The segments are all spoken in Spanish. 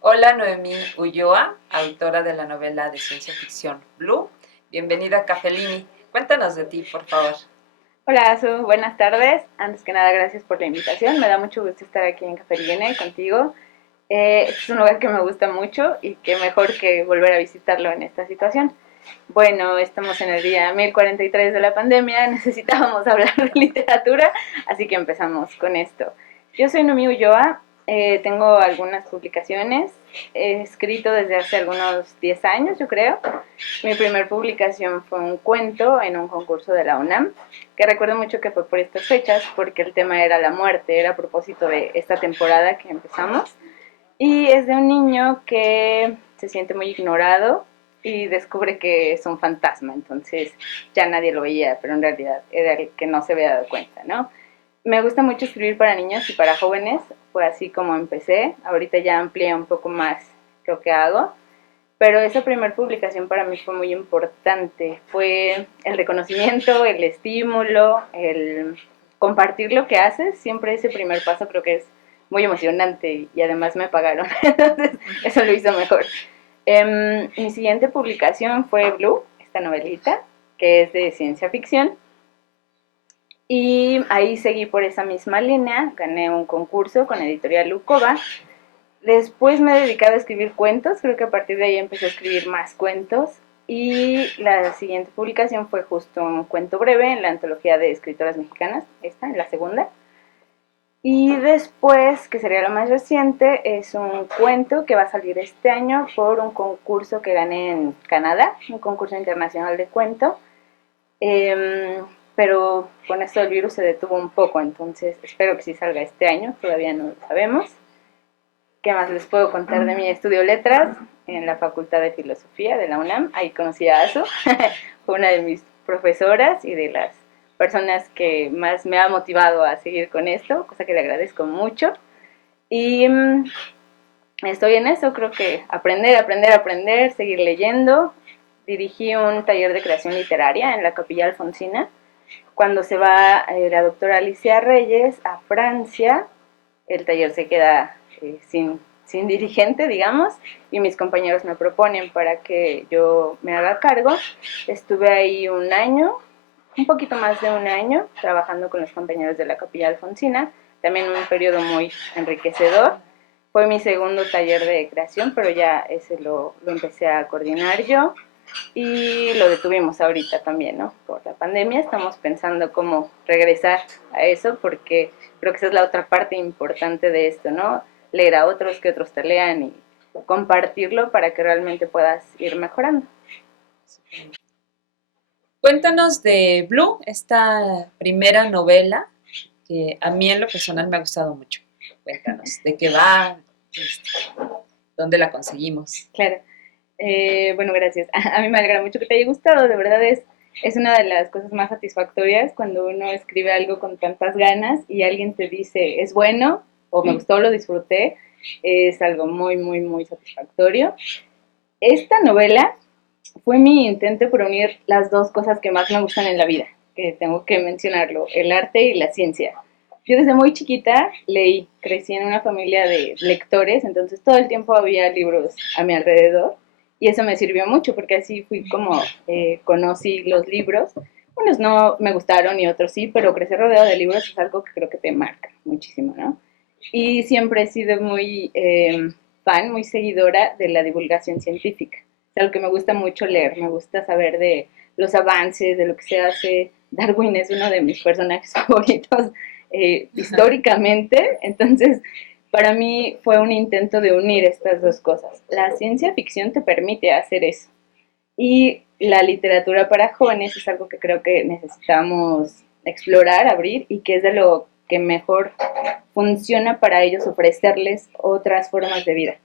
Hola, Noemí Ulloa, autora de la novela de ciencia ficción Blue. Bienvenida a Cafelini. Cuéntanos de ti, por favor. Hola, Azu, buenas tardes. Antes que nada, gracias por la invitación. Me da mucho gusto estar aquí en Café Liene contigo. Este es un lugar que me gusta mucho y que mejor que volver a visitarlo en esta situación. Bueno, estamos en el día 1043 de la pandemia, necesitábamos hablar de literatura, así que empezamos con esto. Yo soy Nomi Ulloa, tengo algunas publicaciones, he escrito desde hace algunos 10 años, yo creo. Mi primer publicación fue un cuento en un concurso de la UNAM, que recuerdo mucho que fue por estas fechas, porque el tema era la muerte, era a propósito de esta temporada que empezamos. Y es de un niño que se siente muy ignorado y descubre que es un fantasma, entonces ya nadie lo veía, pero en realidad era el que no se había dado cuenta, ¿no? Me gusta mucho escribir para niños y para jóvenes, fue así como empecé, ahorita ya amplié un poco más lo que hago, pero esa primera publicación para mí fue muy importante, fue el reconocimiento, el estímulo, el compartir lo que haces, siempre ese primer paso creo que es muy emocionante y además me pagaron, entonces eso lo hizo mejor. Mi siguiente publicación fue Blue, esta novelita, que es de ciencia ficción, y ahí seguí por esa misma línea, gané un concurso con Editorial Lucova. Después me he dedicado a escribir cuentos, creo que a partir de ahí empecé a escribir más cuentos y la siguiente publicación fue justo un cuento breve en la antología de escritoras mexicanas, esta, en la segunda. Y después, que sería lo más reciente, es un cuento que va a salir este año por un concurso que gané en Canadá, un concurso internacional de cuento. Pero con esto del virus se detuvo un poco, entonces espero que sí salga este año, todavía no lo sabemos. ¿Qué más les puedo contar de mí? Estudio letras en la Facultad de Filosofía de la UNAM. Ahí conocí a Azu, fue una de mis profesoras y de las personas que más me ha motivado a seguir con esto, cosa que le agradezco mucho. Y estoy en eso, creo que aprender, seguir leyendo. Dirigí un taller de creación literaria en la Capilla Alfonsina. Cuando se va la doctora Alicia Reyes a Francia, el taller se queda sin dirigente, digamos, y mis compañeros me proponen para que yo me haga cargo. Estuve ahí un año, un poquito más de un año, trabajando con los compañeros de la Capilla Alfonsina, también un periodo muy enriquecedor. Fue mi segundo taller de creación, pero ya ese lo empecé a coordinar yo y lo detuvimos ahorita también, ¿no? Por la pandemia estamos pensando cómo regresar a eso porque creo que esa es la otra parte importante de esto, ¿no? Leer a otros, que otros te lean y compartirlo para que realmente puedas ir mejorando. Cuéntanos de Blue, esta primera novela que a mí en lo personal me ha gustado mucho. Cuéntanos de qué va, este, dónde la conseguimos. Claro. Bueno, gracias. A mí me alegra mucho que te haya gustado. De verdad es una de las cosas más satisfactorias cuando uno escribe algo con tantas ganas y alguien te dice es bueno o me gustó, lo disfruté. Es algo muy, muy, muy satisfactorio. Esta novela fue mi intento por unir las dos cosas que más me gustan en la vida, que tengo que mencionarlo, el arte y la ciencia. Yo desde muy chiquita leí, crecí en una familia de lectores, entonces todo el tiempo había libros a mi alrededor y eso me sirvió mucho porque así fui como conocí los libros. Unos no me gustaron y otros sí, pero crecer rodeado de libros es algo que creo que te marca muchísimo, ¿no? Y siempre he sido muy fan, muy seguidora de la divulgación científica. Es algo que me gusta mucho leer, me gusta saber de los avances, de lo que se hace. Darwin es uno de mis personajes favoritos históricamente, entonces para mí fue un intento de unir estas dos cosas. La ciencia ficción te permite hacer eso y la literatura para jóvenes es algo que creo que necesitamos explorar, abrir y que es de lo que mejor funciona para ellos ofrecerles otras formas de vida.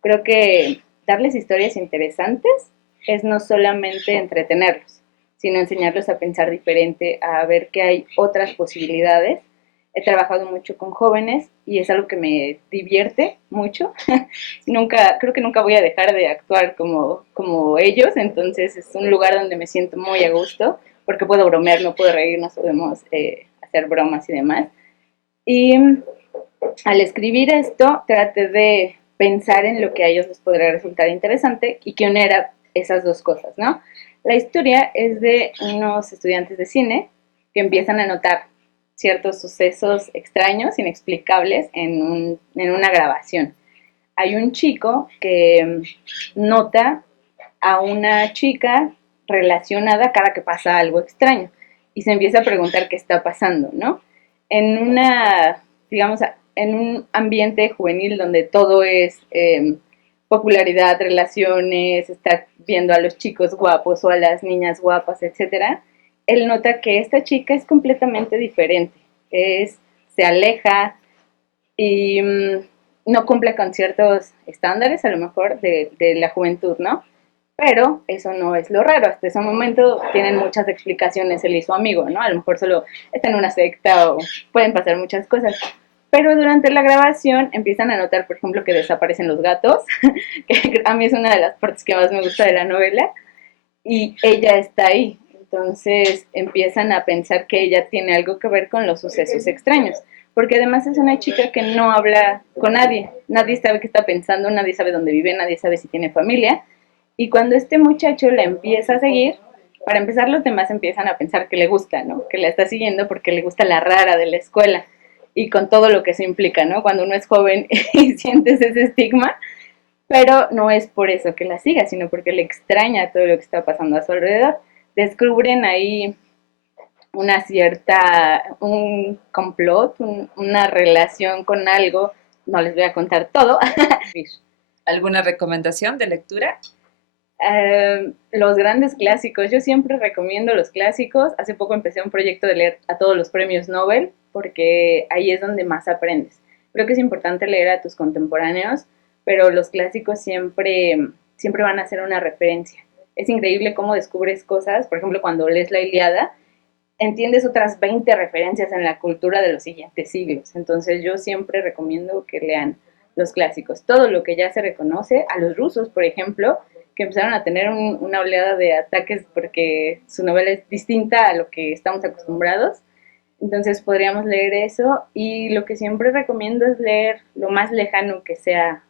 Creo que darles historias interesantes es no solamente entretenerlos, sino enseñarlos a pensar diferente, a ver que hay otras posibilidades. He trabajado mucho con jóvenes y es algo que me divierte mucho. Nunca, creo que nunca voy a dejar de actuar como ellos, entonces es un lugar donde me siento muy a gusto, porque puedo bromear, no puedo reír, nos podemos hacer bromas y demás. Y al escribir esto, traté de pensar en lo que a ellos les podría resultar interesante y que uniera esas dos cosas, ¿no? La historia es de unos estudiantes de cine que empiezan a notar ciertos sucesos extraños, inexplicables en una grabación. Hay un chico que nota a una chica relacionada cada que pasa algo extraño y se empieza a preguntar qué está pasando, ¿no? En una, digamos, en un ambiente juvenil donde todo es popularidad, relaciones, estar viendo a los chicos guapos o a las niñas guapas, etcétera, él nota que esta chica es completamente diferente, se aleja y no cumple con ciertos estándares, a lo mejor, de la juventud, ¿no? Pero eso no es lo raro. Hasta ese momento tienen muchas explicaciones él y su amigo, ¿no? A lo mejor solo está en una secta o pueden pasar muchas cosas. Pero durante la grabación empiezan a notar, por ejemplo, que desaparecen los gatos, que a mí es una de las partes que más me gusta de la novela, y ella está ahí. Entonces empiezan a pensar que ella tiene algo que ver con los sucesos extraños, porque además es una chica que no habla con nadie, nadie sabe qué está pensando, nadie sabe dónde vive, nadie sabe si tiene familia, y cuando este muchacho la empieza a seguir, para empezar los demás empiezan a pensar que le gusta, ¿no? Que la está siguiendo porque le gusta la rara de la escuela, y con todo lo que eso implica, ¿no? Cuando uno es joven y sientes ese estigma, pero no es por eso que la siga, sino porque le extraña todo lo que está pasando a su alrededor. Descubren ahí un complot, una relación con algo, no les voy a contar todo. ¿Alguna recomendación de lectura? Los grandes clásicos, yo siempre recomiendo los clásicos. Hace poco empecé un proyecto de leer a todos los premios Nobel, porque ahí es donde más aprendes. Creo que es importante leer a tus contemporáneos, pero los clásicos siempre van a ser una referencia. Es increíble cómo descubres cosas, por ejemplo, cuando lees la Ilíada, entiendes otras 20 referencias en la cultura de los siguientes siglos. Entonces yo siempre recomiendo que lean los clásicos. Todo lo que ya se reconoce, a los rusos, por ejemplo, que empezaron a tener una oleada de ataques porque su novela es distinta a lo que estamos acostumbrados. Entonces podríamos leer eso, y lo que siempre recomiendo es leer lo más lejano que sea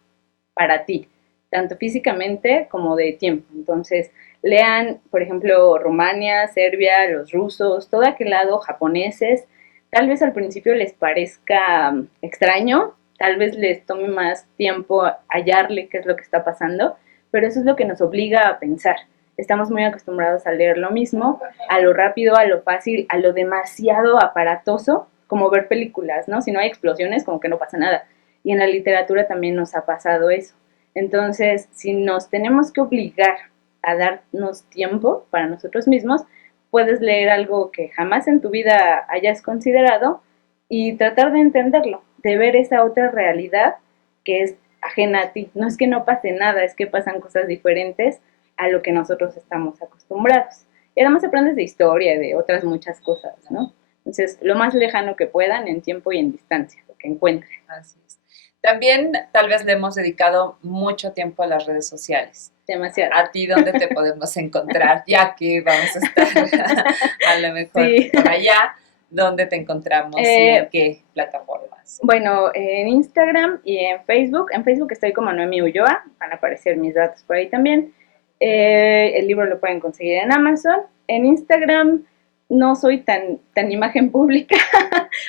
para ti, tanto físicamente como de tiempo. Entonces, lean, por ejemplo, Rumania, Serbia, los rusos, todo aquel lado, japoneses. Tal vez al principio les parezca extraño, tal vez les tome más tiempo hallarle qué es lo que está pasando, pero eso es lo que nos obliga a pensar. Estamos muy acostumbrados a leer lo mismo, a lo rápido, a lo fácil, a lo demasiado aparatoso, como ver películas, ¿no? Si no hay explosiones, como que no pasa nada. Y en la literatura también nos ha pasado eso. Entonces, si nos tenemos que obligar a darnos tiempo para nosotros mismos, puedes leer algo que jamás en tu vida hayas considerado y tratar de entenderlo, de ver esa otra realidad que es ajena a ti. No es que no pase nada, es que pasan cosas diferentes a lo que nosotros estamos acostumbrados. Y además aprendes de historia y de otras muchas cosas, ¿no? Entonces, lo más lejano que puedan en tiempo y en distancia, lo que encuentren. Así es. También tal vez le hemos dedicado mucho tiempo a las redes sociales. Demasiado. ¿A ti dónde te podemos encontrar? Ya que vamos a estar a lo mejor sí, por allá. ¿Dónde te encontramos y en qué plataformas? Bueno, en Instagram y en Facebook. En Facebook estoy como Noemi Ulloa, van a aparecer mis datos por ahí también. El libro lo pueden conseguir en Amazon. En Instagram no soy tan imagen pública,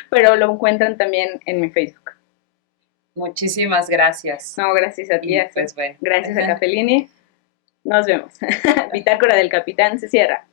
pero lo encuentran también en mi Facebook. Muchísimas gracias. No, gracias a ti. Pues bueno. Gracias a Cafelini. Nos vemos. Bitácora del Capitán se cierra.